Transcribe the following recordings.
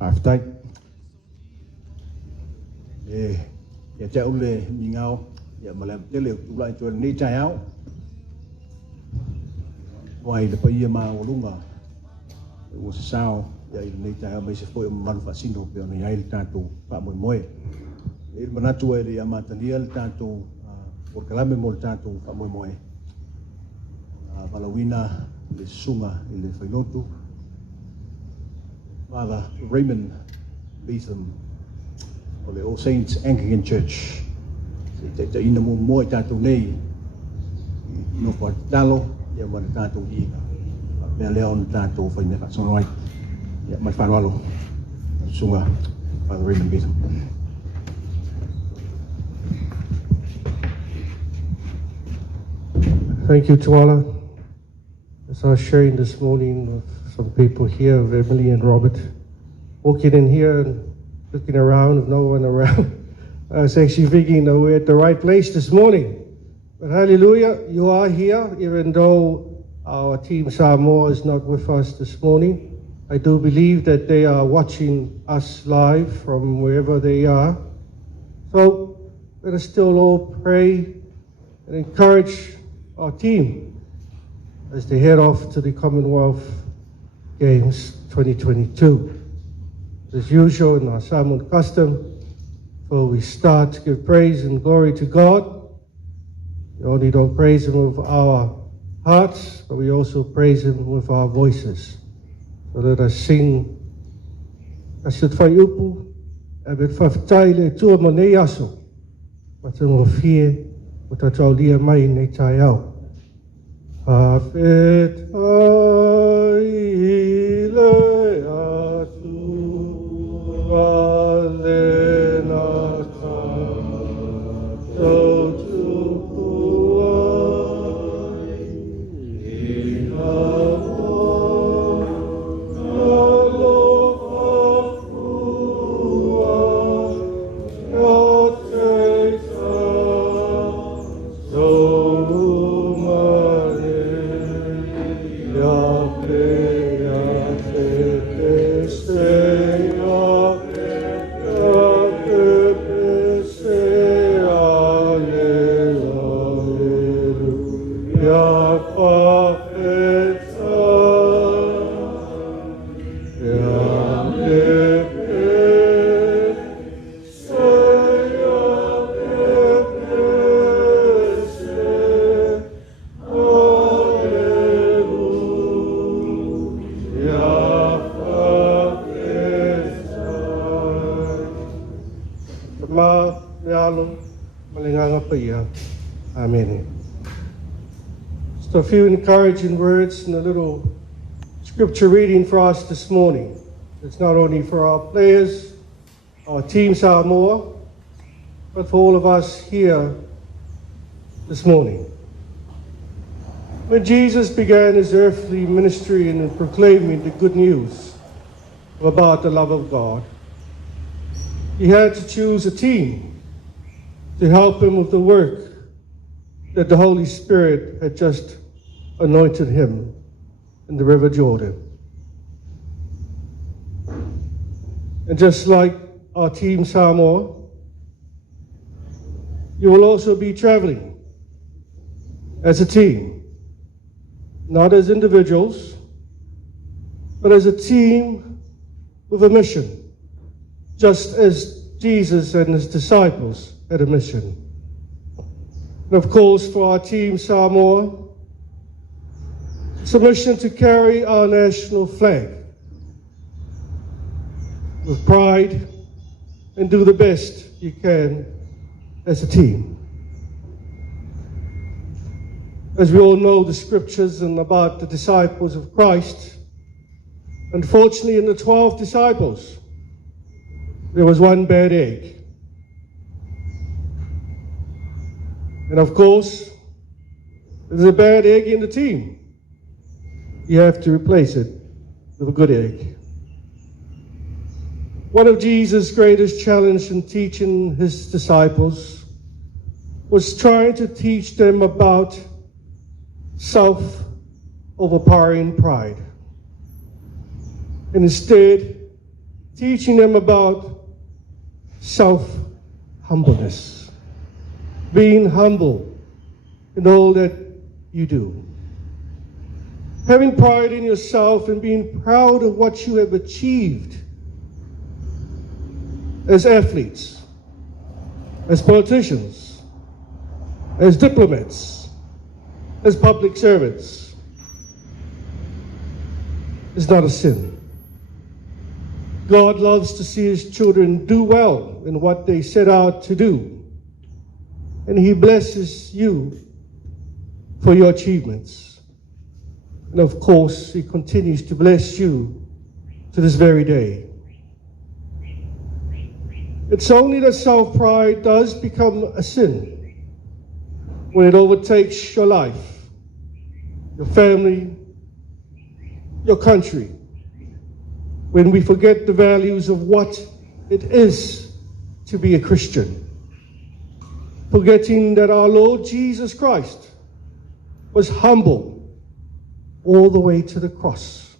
Aftai. Ya jauh le mingau ya malam tele ulai tuan ni cayau. Wai le pai ma ulunga. O sao ya ni cayau mai se foi Ponifasio pe ni ai tanto pa moi. E manatu e le amatania tanto por kalame mo tanto pa moi. Valawina le sunga le fainotu. Father Raymond, Betham, or the All Saints Anglican Church. Te ina mo mo tato nei no por dalo ya mo tato i me leon tato foi me fa sono ai ya mai fa walo sunga Father Raymond Betham. Thank you, Tuala. As I was sharing this morning with some people here, Emily and Robert, walking in here and looking around with no one around. I was actually thinking that we're at the right place this morning. But hallelujah, you are here, even though our team Samoa is not with us this morning. I do believe that they are watching us live from wherever they are. So let us still all pray and encourage our team as they head off to the Commonwealth Games 2022. As usual in our Samoan custom, before we start to give praise and glory to God, we only don't praise Him with our hearts, but we also praise Him with our voices. So let us sing Kasut Fai Upu, Ebet Faftai Le Tua Mone Yaso, Matungo Fie, Utatau Lia Mai Ne Tai Au. Afet aile atu valenata totu puai inavo alofafua yoteta Amen. Just a few encouraging words and a little scripture reading for us this morning. It's not only for our players, our team Samoa, but for all of us here this morning. When Jesus began his earthly ministry and proclaiming the good news about the love of God, he had to choose a team to help him with the work that the Holy Spirit had just anointed him in the River Jordan. And just like our team Samoa, you will also be traveling as a team, not as individuals, but as a team with a mission, just as Jesus and his disciples had a mission. And of course, for our team Samoa, it's a mission to carry our national flag with pride and do the best you can as a team. As we all know the scriptures and about the disciples of Christ, unfortunately in the 12 disciples, there was one bad egg. And of course, there's a bad egg in the team. You have to replace it with a good egg. One of Jesus' greatest challenges in teaching his disciples was trying to teach them about self-overpowering pride, and instead teaching them about self-humbleness, being humble in all that you do. Having pride in yourself and being proud of what you have achieved as athletes, as politicians, as diplomats, as public servants, is not a sin. God loves to see his children do well in what they set out to do, and he blesses you for your achievements. And of course, he continues to bless you to this very day. It's only that self-pride does become a sin when it overtakes your life, your family, your country, when we forget the values of what it is to be a Christian, forgetting that our Lord Jesus Christ was humble all the way to the cross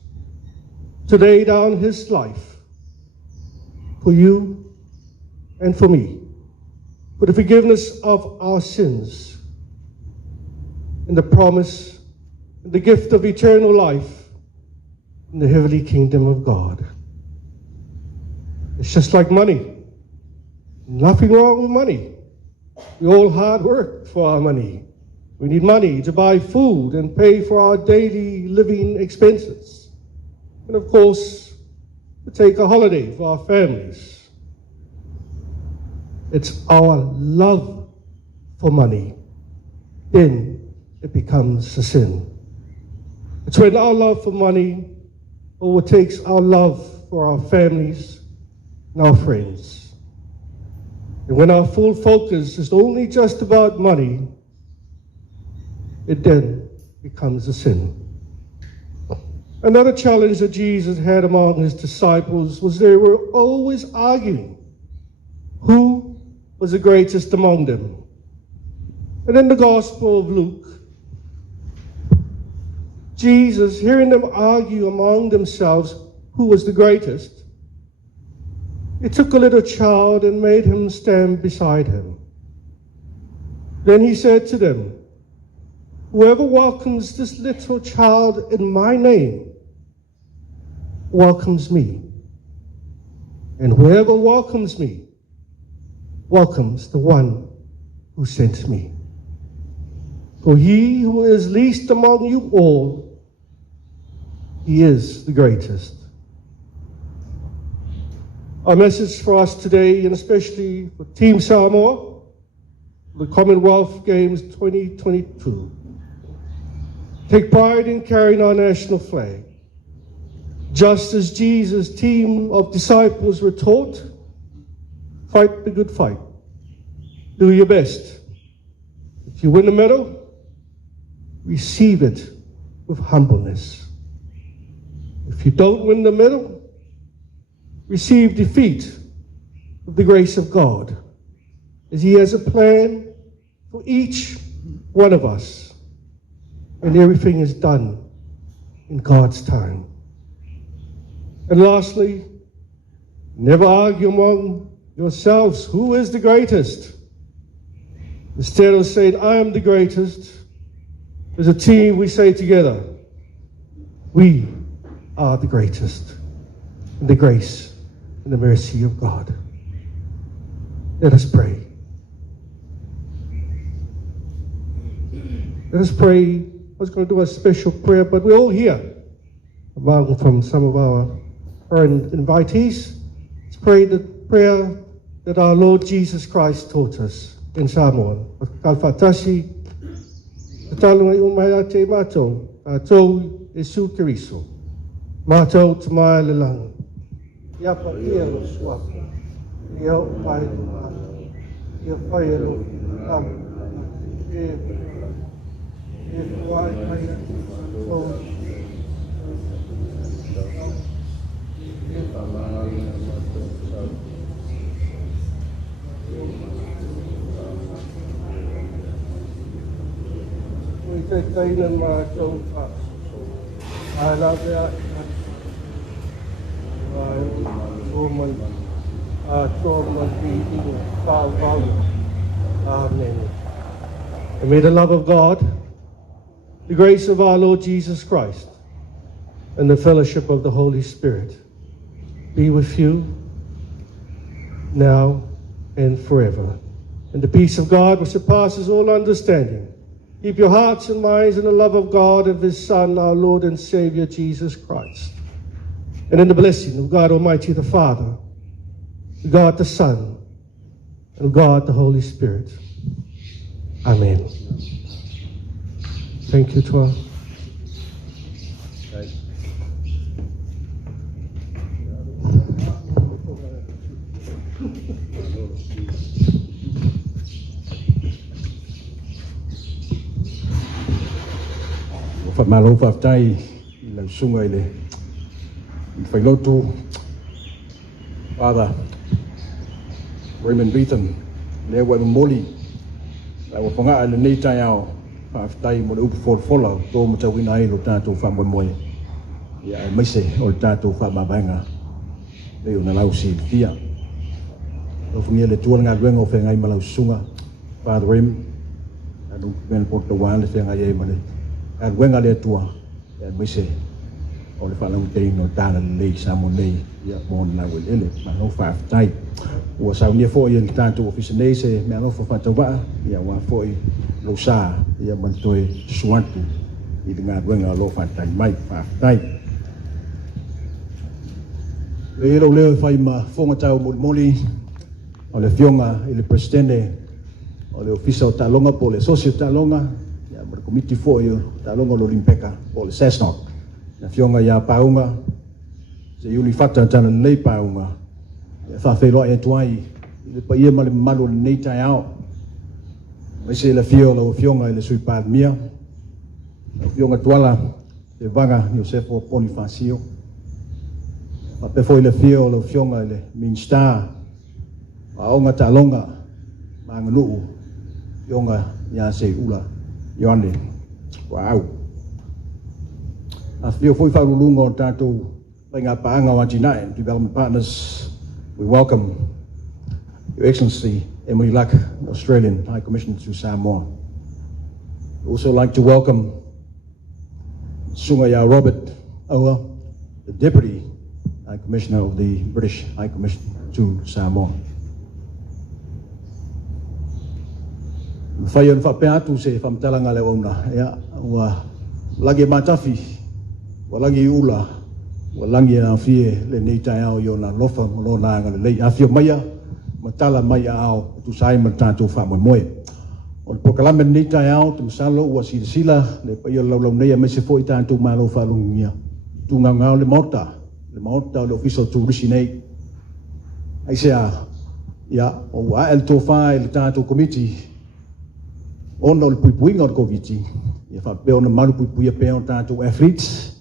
to lay down his life for you and for me, for the forgiveness of our sins and the promise and the gift of eternal life in the heavenly kingdom of God. It's just like money. Nothing wrong with money. We all hard work for our money. We need money to buy food and pay for our daily living expenses. And of course, to take a holiday for our families. It's our love for money, then it becomes a sin. It's when our love for money overtakes our love for our families and our friends. And when our full focus is only just about money, it then becomes a sin. Another challenge that Jesus had among his disciples was they were always arguing who was the greatest among them. And in the Gospel of Luke, Jesus, hearing them argue among themselves who was the greatest, he took a little child and made him stand beside him. Then he said to them, "Whoever welcomes this little child in my name welcomes me. And whoever welcomes me welcomes the one who sent me. For he who is least among you all, he is the greatest." Our message for us today, and especially for Team Samoa, the Commonwealth Games 2022. Take pride in carrying our national flag. Just as Jesus' team of disciples were taught, fight the good fight. Do your best. If you win a medal, receive it with humbleness. If you don't win the medal, receive defeat with the grace of God, as he has a plan for each one of us, and everything is done in God's time. And lastly, never argue among yourselves who is the greatest. Instead of saying, "I am the greatest," As a team, we say together, we are the greatest in the grace and the mercy of God. Let us pray. Let us pray. I was going to do a special prayer, but we're all here, among from some of our foreign invitees. Let's pray the prayer that our Lord Jesus Christ taught us in Samoa. Kalfatasi, tatalunga umaya te mato, atou Yesu Kiriso, mato tamai lelang, yapa ia lo swaka, ia pai ia pai lo am, e wai pai o we take in my own heart. I love that. Woman, Amen. And may the love of God, the grace of our Lord Jesus Christ, and the fellowship of the Holy Spirit be with you now and forever. And the peace of God, which surpasses all understanding, keep your hearts and minds in the love of God and of His Son, our Lord and Savior, Jesus Christ. And in the blessing of God Almighty, the Father, God the Son, and God the Holy Spirit. Amen. Thank you, Tuala. Malo whaftai I lau sunga I le whailotu Father Raymond Betham le wai mamoli lau whangaa le nei tai au whaftai mo le upu wholwhola tō matawina ai lo tātou whamoemoe ia ai maise o le tātou whamabaenga leo na lau si fia lo whangia le tuala ngā ruenga o whengai ma lau sunga Father Raymond anu mena porta wāle whengai e male and when I let to and we say, or if I don't take no Talalelei, someone lay, yeah, more than I will in it, my no 5 type. Was out near 4 years time to office and they say, man, off of Fatava, yeah, 140, Losa, yeah, Montoy, Swantu, even not when I low 5 type, Mike, 5 type. Leo leo if I'm former town Molly, or the Fionga, il Presidente, or the official Talonga, or the associate Talonga. Committee for you, Talonga Olimpeka, or the SASNOC. Na Fionga ya Pauga, the Unifata Talalelei Pauga, Fale e Tuai, the Paia Malo Nata out. I say La Fiola or Fionga in the Sui Mia, Fionga Tuala, Tevaga, Iosefo, Ponifasio. But before the Fiola of Fionga, the Minstar, Aonga Talonga, Manganu, Fionga Yase Ula. Yoni, wow. I feel for Falungo Tato, Linga Panga Wajina, development partners. We welcome Your Excellency Emily Luck, Australian High Commissioner to Samoa. We also like to welcome Sungaya Robert Owa, the Deputy High Commissioner of the British High Commission to Samoa. Whaion whapeatu se whamtalanga le ona, ia, ua lagi matafi, ua lagi ula, ua langi na fie le nei tai au i ona lofa mo na anga le lei. Afio maia, matala maia au, tu sai ma tātou whamoemoe. O le pokalame nei tai au, tu masalo ua sila le paia laulau nei a me se fo i tātou malo whalungia. Tu ngau le maota o le official tu risi nei. Ai sea, ia, o ua el tō whae le tātou committee, ono le puipuinga o le koviti, ia whapea ona maru puipuia pea o tātou athletes,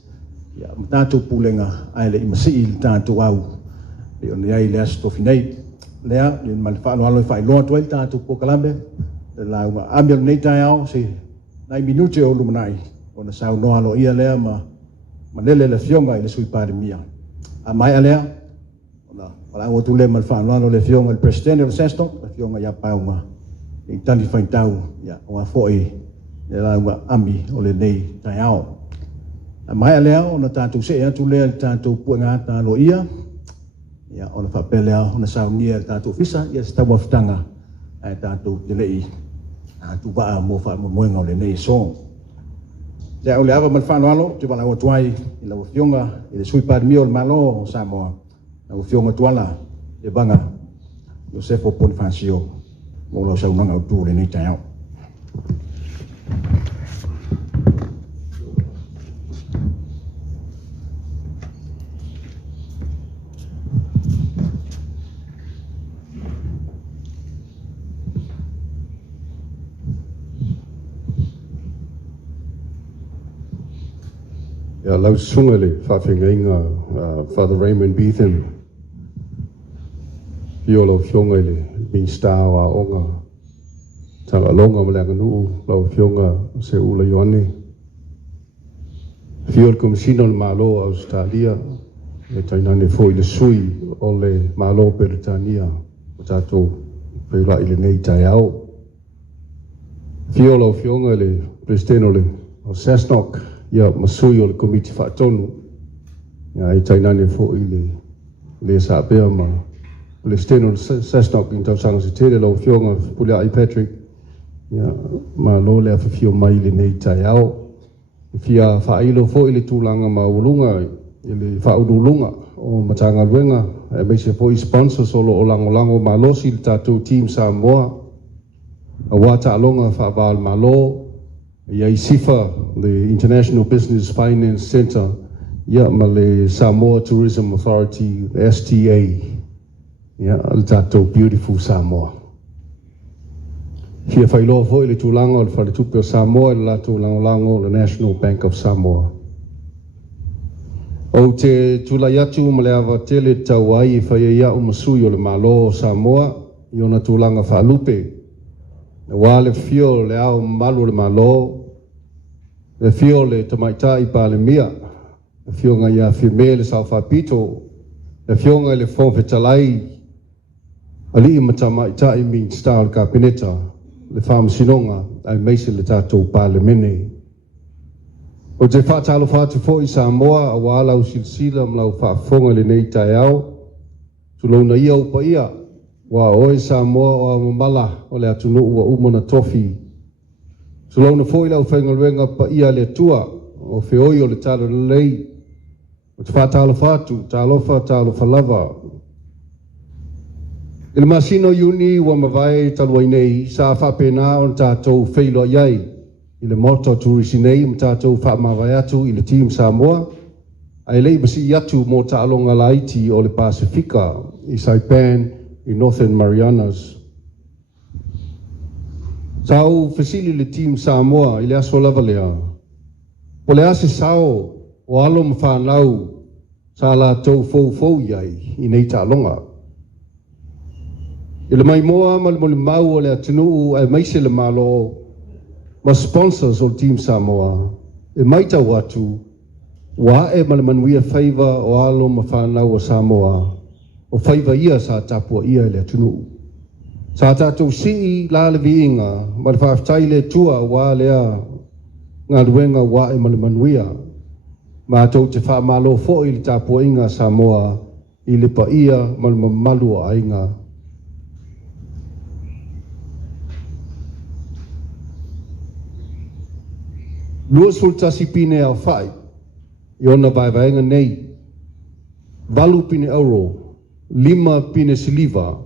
ia tātou pulenga aile i masii le tātou au, le ona iai le aso tofi nei, lea, le male whaanoalo i whailoa tuai tātou pokalambe, le launga amia le nei tai au, se nai minute o lumanai, ona sau noalo ia lea ma lele le fionga i le sui pāremia. A mai a lea, ona walaunga tu le male whaanoalo le fionga le presidente o le SASNOC, le fionga ia paunga, I tani whaitau, ia, o a fōi, la wa ami o le nei tai ao mai alea ona tātou se atu lea tātou puanga tā lo ia ona whapelea ona saunia tātou fisa ia se tawa whtanga ai tātou te lei tu waa mo wha moenga o le nei so te au le awa mal whanalo te wala o tuai i la wafionga i le sui pāri o le malo o Samoa la wafionga Tuala Tevaga Iosefo Ponifasio mo lo saunanga o tu le nei tai au Lau sungale whawhingainga Father Raymond Betham Piolo Fiongale Bin Star wa onga Tanga longa malanga nuu Lau Fionga se ula yoane Fiol Commissioner Malo Australia Le tainane fo ile sui o le Malo Britania O tato Pela ile nei tai au Fiolo Fiongale Presteno o SASNOC ia masui o le komiti whaatonu ia i tainane fo i le sa Apia ma le steno SASNOC in tausanga se tere lau fionga pule ai Patrick ia ma lo le awhawhio mai le nei tai au fia whailo fo i le tūlanga ma ulunga i le whaudulunga o matanga luenga e me se fo i sponsors o lo o lango ma losi le tātou team Samoa a wata alonga whaabal ma lo ia i sifa the International Business Finance Center ia ma le Samoa Tourism Authority STA ia le tātou beautiful Samoa fia whailoa fo i le tūlanga o le whaletupe o Samoa i le lātou lango le National Bank of Samoa o te tūlai atu ma le awa tele tau ai i whaia ia o masui o le malo o Samoa i ona tūlanga whaalupe wa le fio le ao malu le malo le fio le tamaitai pa le mia le fio nga ia firme le salfapito le fio nga le fon fetalai ali i matamaitai min star kabineta le fam sinonga ai meise le tatou pa le mene o te whaatalo whaatu fo i Samoa a wala o silsila mlau whaafonga le nei tai au tulona ia upa ia wa oe Samoa o amamala o le atunu ua umana tofi Sulona foi lau whaingaluenga pa ia le tua o whioi o le Talalelei o te whaatalo whatu, talofa lava. I le masino iuni wa mawai talua nei sa whapena o tātou whailo iai i le moto turisi nei ma tātou whamawai atu i le team Samoa ai lei basi atu mo ta'alonga laiti o le Pasifika i Saipan i Northern Marianas. Tau fasili le team Samoa i le aso lava lea. O le ase sao o alo mawhanau sa la tau fau iai i nei ta'alonga. I le mai moa ma le mau o le atunuu ai maise le malo ma sponsors o le team Samoa. E mai tau atu wa e ma le manuia faiva o alo mawhanau o Samoa. O faiva ia sa tapua ia le atunuu. Sa tātou sii la le viinga, ma le whaafitai le tua wā lea ngā ruenga wā e ma le manuia. Ma tau te whaamalo fo i le tāpua inga Samoa i le pa ia ma le mamalu a inga. Lua sultasi pine au whai, i ona vaivaenga nei, 8 pine euro, 5 pine siliva,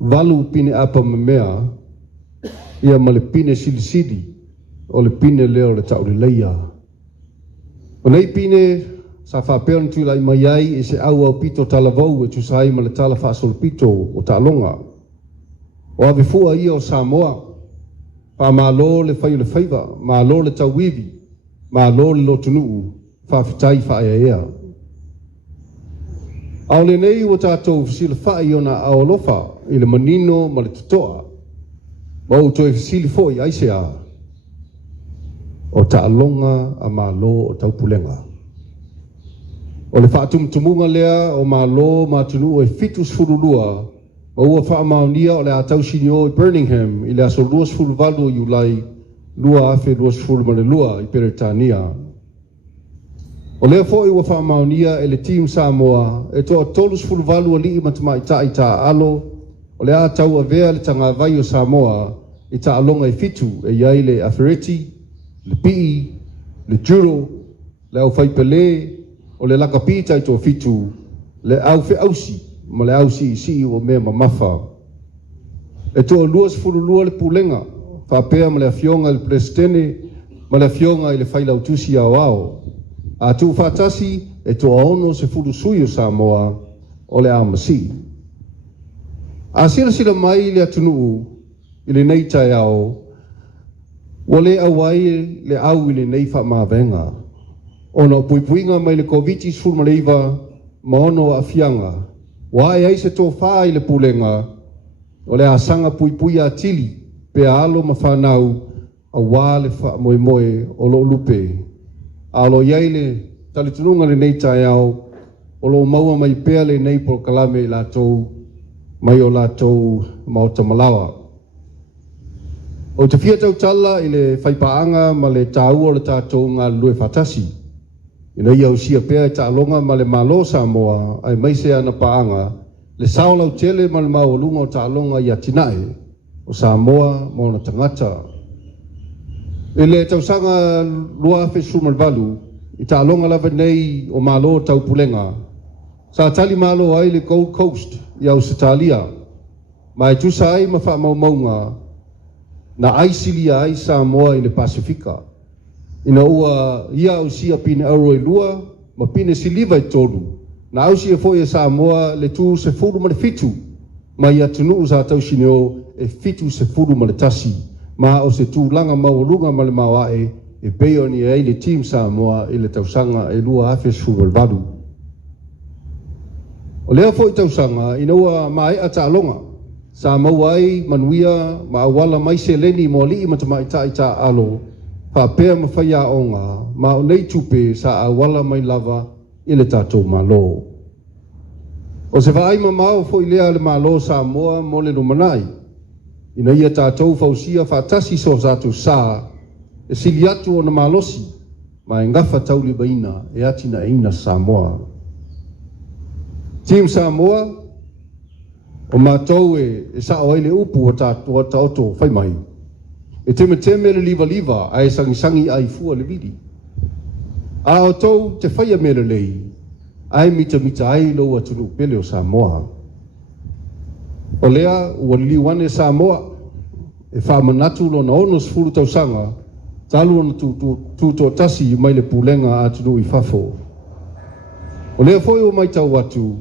8 pine apa mamea, ia ma le pine silisili, o le pine leo le Talalelei. O nei pine, sa whapea tu lai mai ai, e se au pito talavou e tu sai ma le tala whaasol pito o Ta'alonga. O ave fua ia o Samoa, pa malo le whai le whaiva, malo le tauwivi, malo le lotunuu, whaafitai whaia ea. Au le nei o tātou fisili whai o na aolofa, i le manino ma le tutoa, ma o toi fisili fo i aisea, o Ta'alonga a malo o taupulenga. O le whaatumutumunga lea o malo matunu e fitus furulua, ma ua whaamaunia o le atau sinio i Birmingham, i le aso 2 Iulai, lua afe lua sifuru ma le lua i Peretania. O lea fo'i ua whaamaonia e le team Samoa e toa tolu sifuru valu a lii matamai i ta alo o le a tau a vea le tanga vai o Samoa i ta alonga i fitu e iai le Afereti, le Pii, le Juro, le au Faipele o le Lakapita i toa fitu, le au fe ausi ma le au si o mea mamafa. E toa lua sifuru lua le pulenga, whapea ma le Afioga le Presidente ma le Afioga i le whailautusi ao. A tu whatasi e toa ono se furu sui o Samoa o le amasi. A sira mai le atunuu i le nei tai ao, o le awai le au i le nei wha mavenga. Ono puipuinga mai le COVID sfuru maleiva ma ono a fianga. Wa ai se tō wha i le pulenga, o le asanga puipui a tili pe alo ma whanau a wā le wha moe o lo lupe. Alo iai le talitununga le nei tai au, o lo maua mai pea le nei por kalame i lātou, mai o lātou maota malawa. O te fia tau tala i le whaipaanga ma le tāua le tātou ngā lue whatasi. Ina iau sia pea i tālonga ma le malo Samoa, ai maise ana paanga, le saulau tele ma le maolunga o tālonga i atinae, o Samoa ma ona tangata. E le tausanga lua fe sumalvalu, i tālonga lava nei o malo tau pulenga. Sa tali malo ai le Gold Coast i Ausitalia, ma e tusa ai ma wha maumaunga, na aisilia ai Samoa i le Pasifika. Ina ua ia au sia pine auro i lua, ma pine siliva i tolu. Na au sia foi e Samoa le tu se furu ma le fitu, ma ia tunu sa tau sineo e fitu se furu ma le tasi. Ma o se tu langa maulunga ma le mawae e peo ni e le team Samoa i le tausanga e lua afe sfuru al vadu. O lea foi tausanga ina ua mai a tālonga. Sa mauai manuia ma awala mai se leni mo li matama i ta alo. Pa pea ma whaia onga ma o nei tupe sa awala mai lava i le tātou malo. O se vai ma mao foi lea le malo Samoa mo le numanai. Ina ia tātou fausia whatasi so zatu sa e sili atu o na malosi ma e ngafa tauli baina e atina e ina Samoa. Team Samoa o mātou e sa o ele upu o tātou whai mai. E teme le liva a e sangi ai fua le vidi. A o tau te whaia mele lei, ai mita ai lo atunu pele o Samoa. O lea, ua liwane Samoa, e whamanatu lo na ono sfuru tausanga, talu ona tūto tasi mai le pulenga atunu i fafo. O lea foi o mai tau atu,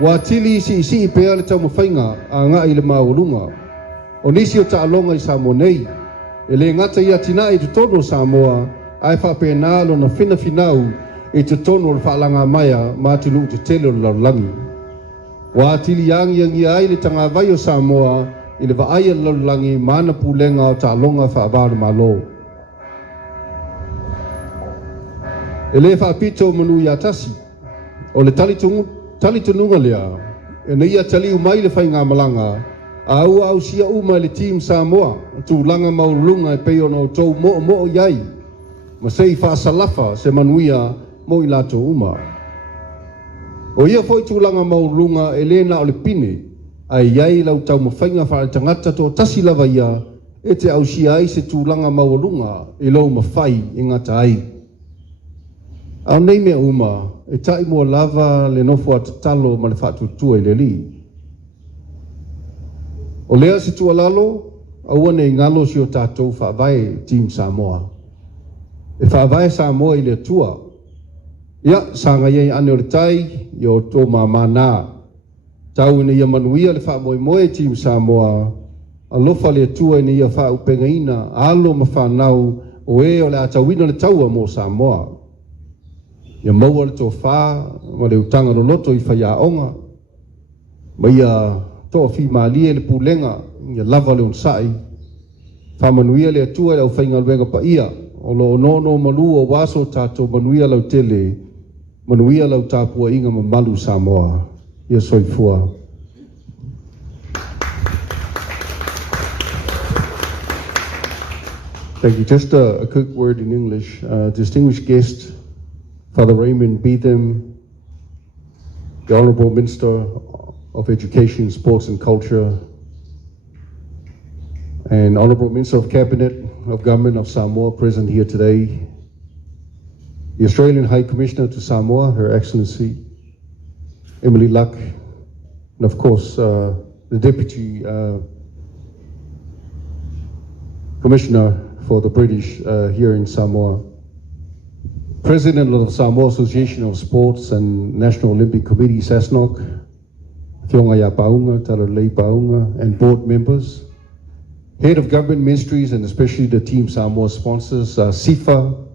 wa tili isi pea le tau mawhainga a ngā i le maulunga. O nisi o taalonga i Samoa nei, e le ngata ia tina i tutono Samoa, ai whapena lo na finau i tutono le whaalanga maia ma tunu te tele o laulangi. Wa tili yangi ai le tanga vai o Samoa i le vaaya laulangi mana pulenga o taalonga whaavaru malo. E le whaapito manu i atasi, o le talitununga lea, e na ia tali umai le whainga malanga, a ua au sia uma le team Samoa, tu langa maulunga e peo no tau mo iai, ma sei whaasalafa se manuia mo i lato uma. O ia foi tu langa maulunga e lena o le pine, a iai lau tau mawhainga whaare tangata to tasi lava ia, e te au sia ai se tu langa maulunga e lau mawhai i ngata ai. Au nei mea uma, e tai mua lava le nofo atatalo ma le whaatutua i le li. O lea se tualalo, aua nei ngalo si o tātou whaavae team Samoa. E whaavae Samoa i le tua. Ia, sanga iei ane o le tai, i o tō mamana. Tau ina ia manuia le whaamoe team Samoa, alofa le tua ina ia whaupenga ina, alo ma whanau, o e o le atawina le taua mo Samoa. Ia maua le tō wha, ma le utanga no loto i whaiaonga. Ma ia toa fi maalie le pulenga, ia lava le unsai. Whamanuia le atua le au whainga luenga pa ia. O lo nono malu o waso tato manuia lau tele, manuia lau tāpua inga ma malu Samoa. Ia soifua. Thank you. Just a quick word in English. Distinguished guest, Father Raymond, Betham, the Honourable Minister of Education, Sports and Culture, and Honourable Minister of Cabinet of Government of Samoa present here today, the Australian High Commissioner to Samoa, Her Excellency Emily Luck, and of course the Deputy Commissioner for the British here in Samoa, President of the Samoa Association of Sports and National Olympic Committee, SASNOC, Afioga Pauga, Talalelei Pauga, and board members, Head of Government Ministries, and especially the Team Samoa sponsors, SIFA,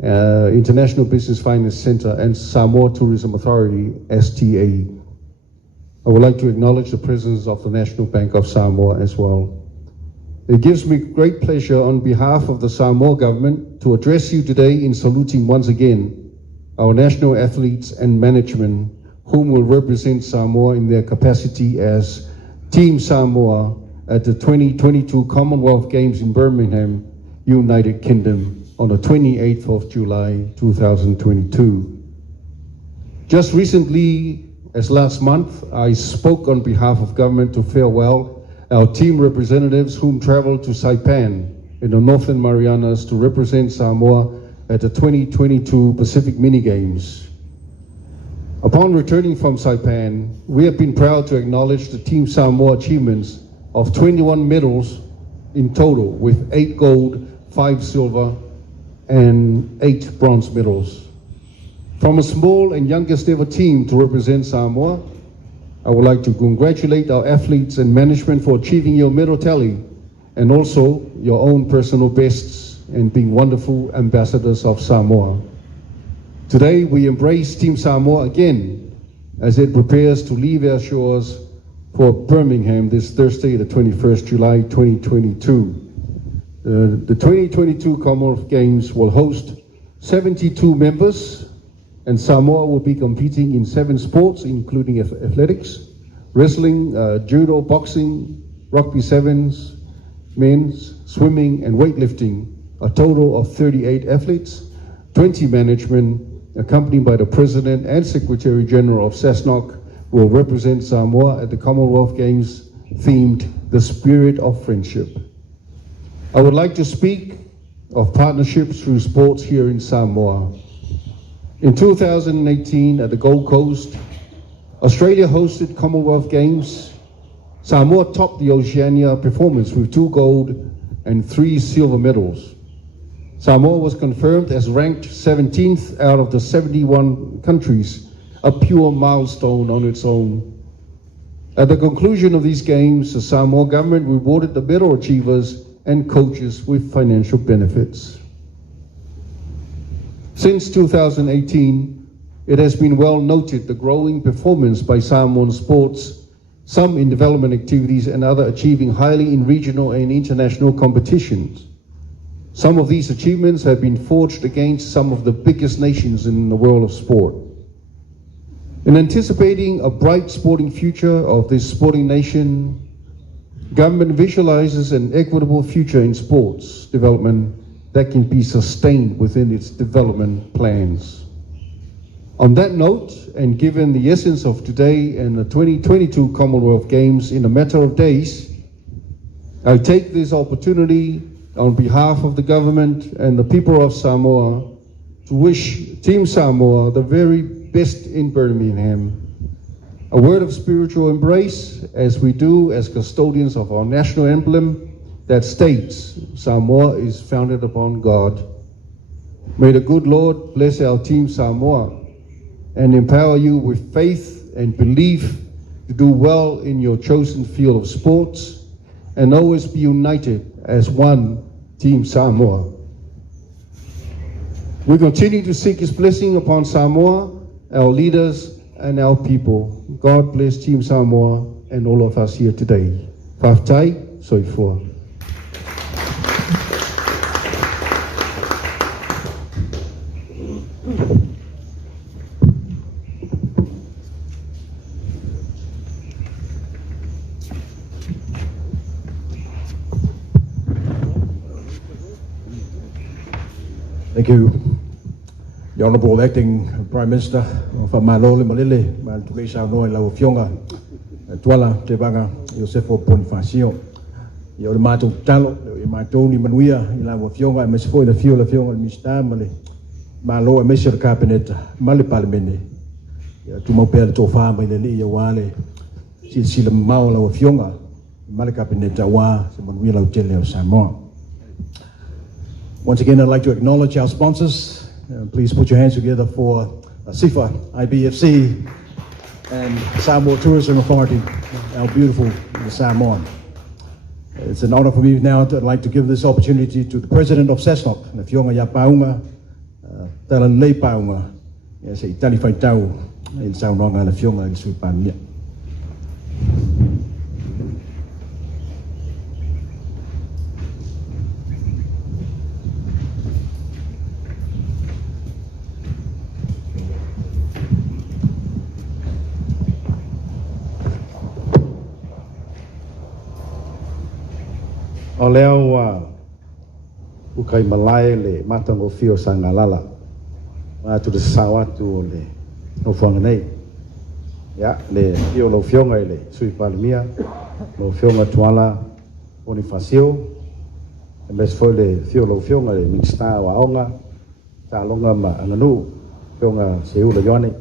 International Business Finance Center, and Samoa Tourism Authority, STA. I would like to acknowledge the presence of the National Bank of Samoa as well. It gives me great pleasure on behalf of the Samoa government to address you today in saluting once again our national athletes and management whom will represent Samoa in their capacity as Team Samoa at the 2022 Commonwealth Games in Birmingham, United Kingdom on the 28th of July 2022. Just recently, as last month, I spoke on behalf of government to farewell our team representatives whom traveled to Saipan in the Northern Marianas to represent Samoa at the 2022 Pacific Mini Games. Upon returning from Saipan, we have been proud to acknowledge the Team Samoa achievements of 21 medals in total, with 8 gold, 5 silver, and 8 bronze medals. From a small and youngest ever team to represent Samoa, I would like to congratulate our athletes and management for achieving your medal tally and also your own personal bests and being wonderful ambassadors of Samoa. Today we embrace Team Samoa again as it prepares to leave our shores for Birmingham this Thursday, the 21st July 2022. The 2022 Commonwealth Games will host 72 members, and Samoa will be competing in 7 sports, including athletics, wrestling, judo, boxing, rugby sevens, men's, swimming, and weightlifting. A total of 38 athletes, 20 management, accompanied by the President and Secretary General of SASNOC, will represent Samoa at the Commonwealth Games themed The Spirit of Friendship. I would like to speak of partnerships through sports here in Samoa. In 2018 at the Gold Coast, Australia hosted Commonwealth Games. Samoa topped the Oceania performance with 2 gold and 3 silver medals. Samoa was confirmed as ranked 17th out of the 71 countries, a pure milestone on its own. At the conclusion of these games, the Samoa government rewarded the medal achievers and coaches with financial benefits. Since 2018, it has been well noted the growing performance by Samoan sports, some in development activities and other achieving highly in regional and international competitions. Some of these achievements have been forged against some of the biggest nations in the world of sport. In anticipating a bright sporting future of this sporting nation, government visualizes an equitable future in sports development that can be sustained within its development plans. On that note, and given the essence of today and the 2022 Commonwealth Games in a matter of days, I take this opportunity on behalf of the government and the people of Samoa to wish Team Samoa the very best in Birmingham. A word of spiritual embrace as we do as custodians of our national emblem that states Samoa is founded upon God. May the good Lord bless our Team Samoa and empower you with faith and belief to do well in your chosen field of sports and always be united as one Team Samoa. We continue to seek His blessing upon Samoa, our leaders, and our people. God bless Team Samoa and all of us here today. Whaftai, soifua. Thank you, the Honourable Acting Prime Minister of Malole Malele, Tukisa Noi Lau Afioga, Tuala, Tevaga, Iosefo, Ponifasio, Yo Mato Talo, Mato ni Manuia, Lau Afioga, Mesfo, the Fio, the Fio, Mista, Malo, Messer Cabinet, Mali Palmene, Tumopel Tofa, Mileli, Yawale, Sila Mao Lau Afioga, Mali Cabinet, Awa, Manuia Lau Tele, Samoa. Once again, I'd like to acknowledge our sponsors. Please put your hands together for SIFA, IBFC, and Samoa Tourism Authority, our beautiful Samoan. It's an honor for me now to like to give this opportunity to the President of SASNOC, Afioga ya Pauga, Talalelei Pauga, yes, Italifai Tau, in Saunonga, Afioga, and Suipania. O leo ukai malai le matango fio sangalala tu de sawatu le no fuanga nei ya le fio lo fionga le sui palmia lo fionga Tuala Ponifasio mes foi le fio lo fionga le mixta wa onga ta longa ma nganu fionga seu le yone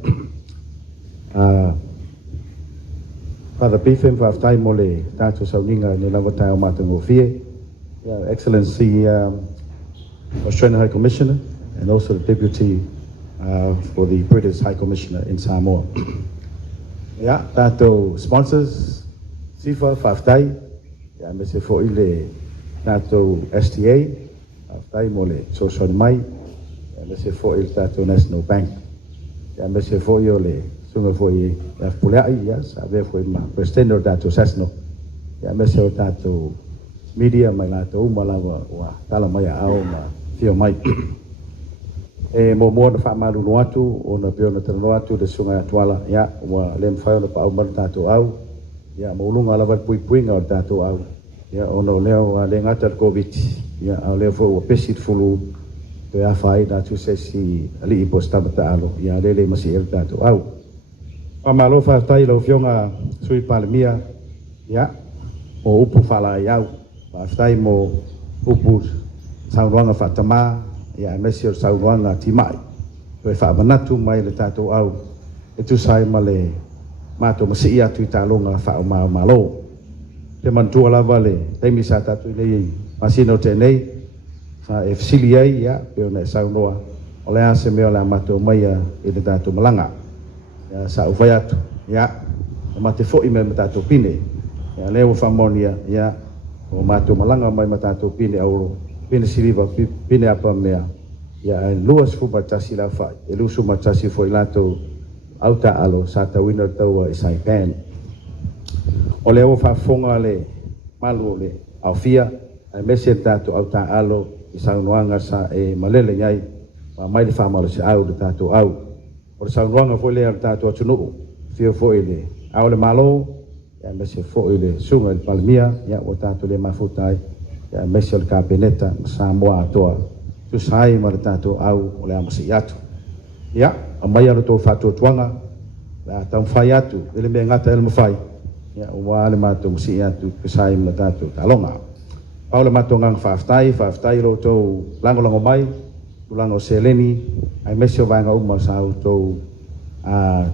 Father Betham for after mole tato sauninga ni lavata o matango fie Excellency Australian High Commissioner and also the Deputy for the British High Commissioner in Samoa. Yeah, tato sponsors, SIFA, Faftai, yeah, Mese fo ile tato STA, Faftai mole social mai, yeah, Mese fo il tato National Bank, yeah, Mese fo yo le sunga fo i pulai, yes, ave fo ma presidente tato SASNOC, yeah, Mese tato media mai la to malawa wa tala mai au ma fio mai e mo mo fa malu no atu ona pe ona tano atu de sunga Tuala ya wa lem fa ona pa umar tato au ya mo lunga la pui pui nga tato au ya ona leo le ngata covid ya au leo fo pesit fulu to ya fa ida tu se si ali posta mata alo ya le masi el tato au pa malo fa tai lo fionga sui palmia ya o upu fala ya Aftai mo upu sauruanga fatama ya mesir sauruanga timai pe fa manatu mai le tato au itu sai male mato masia tu talonga fa ma malo te mantua la vale te misa tatu nei masino te nei fa FCLA ya pe ona sauroa ole ase me ole mato mai ya ile tato malanga ya sa uvayatu ya mate fo i me tato pine ya leo famonia ya o mato malanga mai matato pine auro pine siliva pine apa mea ya luas fu batasi la fa elusu matasi fo ilato auta alo sata winner tawa isai pen ole o fa fonga le malu le Afia ai mese tato auta alo isaunuanga sa e malele nyai ma mai le fa malo se au de tato au o saunuanga fo le tato tunu fio fo ile au le malo ya mese fo ile sunga il palmia ya o tato le mafutai ya mese il kabineta Samoa toa tu sai mar tato au o le amasi atu ya amaya to fatu tuanga la tam fayatu ele me ngata el mafai ya o wale mato musi atu sai mar tato talonga paula mato ngang faftai lo to lango mai lango seleni ai mese vanga uma sa to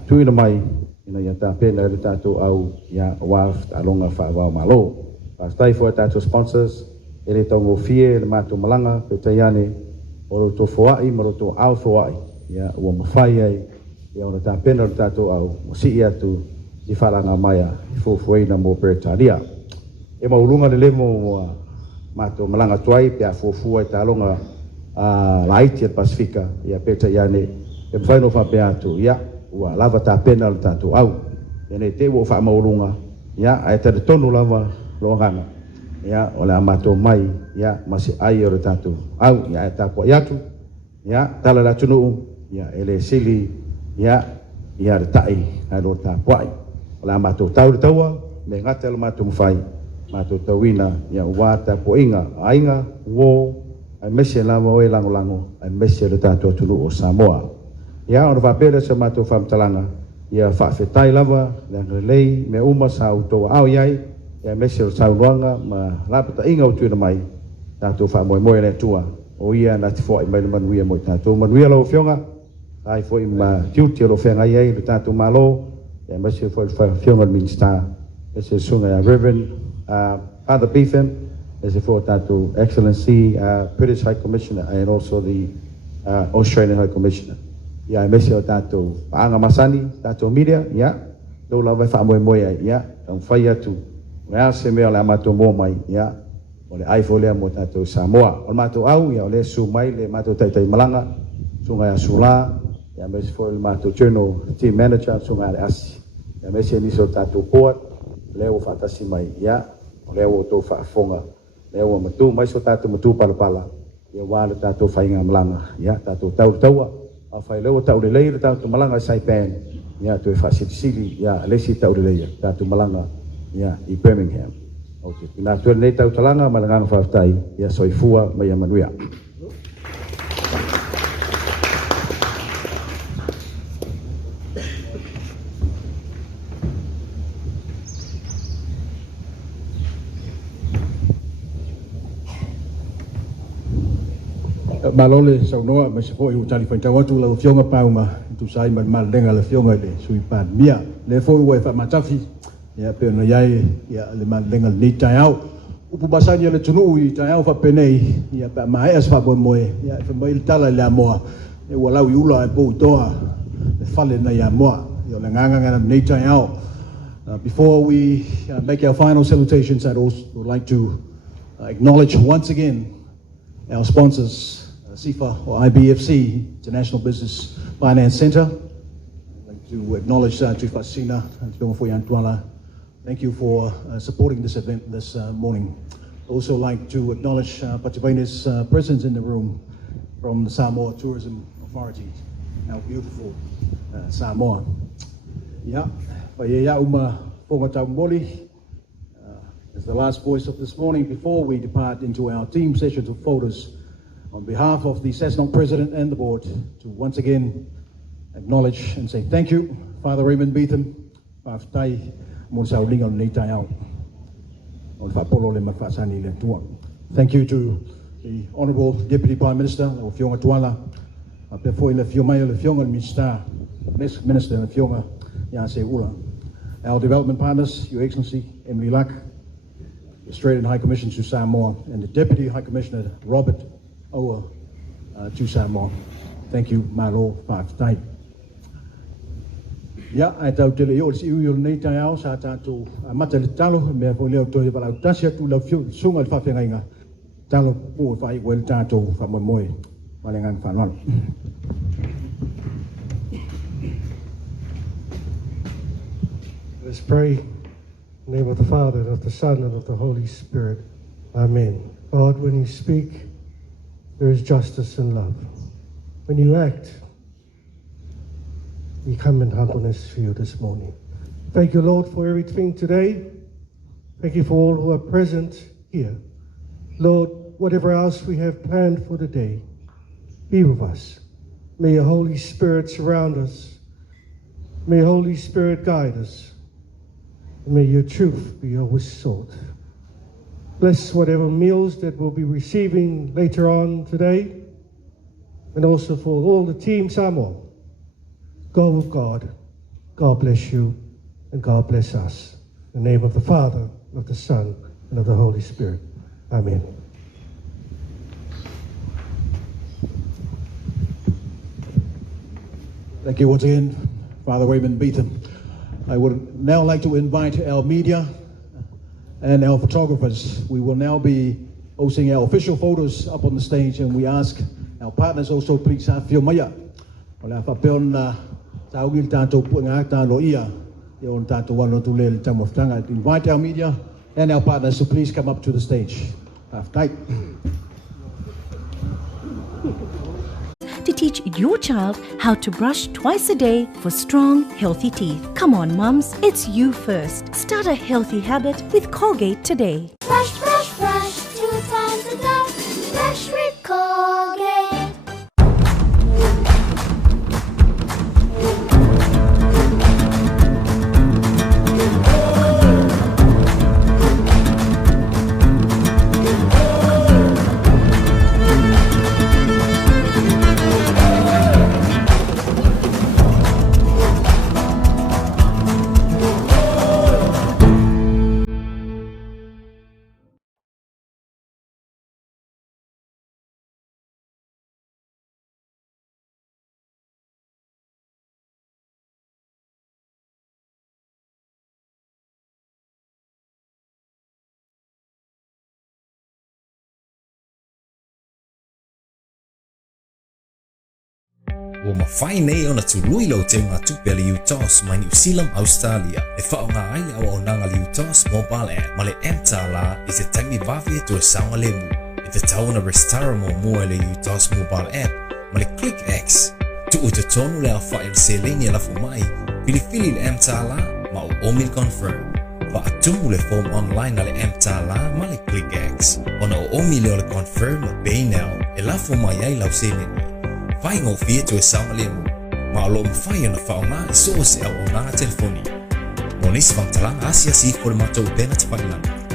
tuina mai ina ya ta pena le tato au ya waf alonga fa wa malo pastai for tato sponsors ele tongo fie le mato malanga petayane o to foai mo to au foai ya o mafai ai ya ona ta pena le tato au si ia tu di falanga maya fo na mo pertaria e maulunga le lemo mato malanga tuai pe fo ai talonga laiti Pasifika ya petayane e final fa beatu ya wa lava ta pena le tato au ene te wo fa maulunga ya ai te tonu lava lo ngana ya ola mato mai ya masi ai o tato au ya ta po yatu ya tala la tunu ya ele sili ya tai alo ta poi ola mato tau taua me ngata le mato mfai mato tawina ya wa ta po inga ainga wo ai mese lava o e lango ai mese le tātou tunu o Samoa. Ia ona whapere sa mātou whamtalanga, ia whawhetai lava, le Talalelei, me uma sa utoa au iai, ia mese o saunuanga, ma lapata inga o tuina mai, tātou whamoe le tua, o ia na te fwoi mai le manuia mo tātou. Manuia lau whionga, ai fwoi ma tiuti o lo whenga iai, le tātou malo, ia mese fwoi whionga le minister, mese sunga ia Reverend Father Betham, mese fwoi tātou Excellency British High Commissioner, and also the Australian High Commissioner. Ia mese o tātou paanga masani, tātou media, ia, tau lau vai whamoe moe ai, ia, ang whai atu, ngā se mea le amatou mō mai, ia, o le aifo lea mo tātou Samoa. O le mātou au, ia o le su mai, le mātou taitai malanga, sunga ia sula, ia mese fo le mātou journal team manager, sunga ia le asi. Ia mese niso tātou port, leo whaatasi mai, ia, o leo o tō whaafonga, leo o matu, mai so tātou matu palapala, ia wāle tātou whainga malanga, ia, tātou taua, a whai leo Talalelei, le tātou malanga Saipan, ia, tō e whaasitisili, ia, lesi Talalelei, tātou malanga, ia, i Birmingham. Okay, pina tuan nei tau talanga malanganga whaftai, ia soifua mai amanuia. Malole saunoa ma se foi u tali faita watu la fionga pauma tu sai ma malenga la fionga le sui pan mia le foi wa fa matafi ya pe no yai ya le malenga ni tai au upu basani le tunu i tai au fa penei ya pa mai as fa moe ya fa mai tala le moa e wala Iulai po toa le fale na ya moa yo le nganga ni tai au. Before we make our final salutations, I'd also would like to acknowledge once again our sponsors, SIFA or IBFC, International Business Finance Center. I'd like to acknowledge Tufasina and Tuala. Thank you for supporting this event this morning. I'd also like to acknowledge Pachivaina's presence in the room from the Samoa Tourism Authority. Our beautiful Samoa. Yeah, Vaea uma Ponga Moli. As the last voice of this morning, before we depart into our team sessions of photos, on behalf of the SASNOC President and the Board, to once again acknowledge and say thank you, Father Raymond Betham, thank you to the Honourable Deputy Prime Minister, Afioga Tuala, Minister Afioga, our development partners, Your Excellency, Emily Luck, the Australian High Commissioner to Samoa, and the Deputy High Commissioner, Robert Oa, to Samoa. Thank you, Malo, Whaafitai. Ia, ai tau te leo, si ui nei tai au, sa tātou mata le talo, mea po leo toi walau tasia tu lau sunga le whawhengainga, talo po whai koe le tātou whamoemoe, walengang whanwalo. Let's pray. In the name of the Father, and of the Son, and of the Holy Spirit. Amen. God, when you speak, there is justice and love. When you act, we come in humbleness for you this morning. Thank you, Lord, for everything today. Thank you for all who are present here. Lord, whatever else we have planned for the day, be with us. May your Holy Spirit surround us. May your Holy Spirit guide us. May your truth be always sought. Bless whatever meals that we'll be receiving later on today, and also for all the team Samoa. Go with God. God bless you, and God bless us. In the name of the Father, of the Son, and of the Holy Spirit. Amen. Thank you once again, Father Raymond Betham. I would now like to invite our media and our photographers. We will now be posting our official photos up on the stage, and we ask our partners also please have your maya. Invite our media and our partners to please come up to the stage. To teach your child how to brush twice a day for strong, healthy teeth. Come on, mums, it's you first. Start a healthy habit with Colgate today. Brush, brush, brush, 2 times a day. Brush with Colgate. Wa mawhai nei ona tului lau te ngā tupe le UTOS mai New Zealand, Australia. E whao ngā ai awa o nanga le UTOS mobile app ma le Tala i te taimi wawe tu e saunga le mu. I te tauna restara mo mua le UTOS mobile app ma le Click X. Tu u te tonu le a whai le seleni ala fu mai. Fili le Tala ma o omil confirm. Wa atumu le form online na le Tala ma le Click X. Ona o omil o le confirm ma pay now. E la fu mai ai lau seleni. Whai ngō fia tu e saunga le mu. Ma alo mwhai ana whaonga i so se au o ngā telefoni. Mo nisi wangtalanga asi ko le matou pena te whailanga.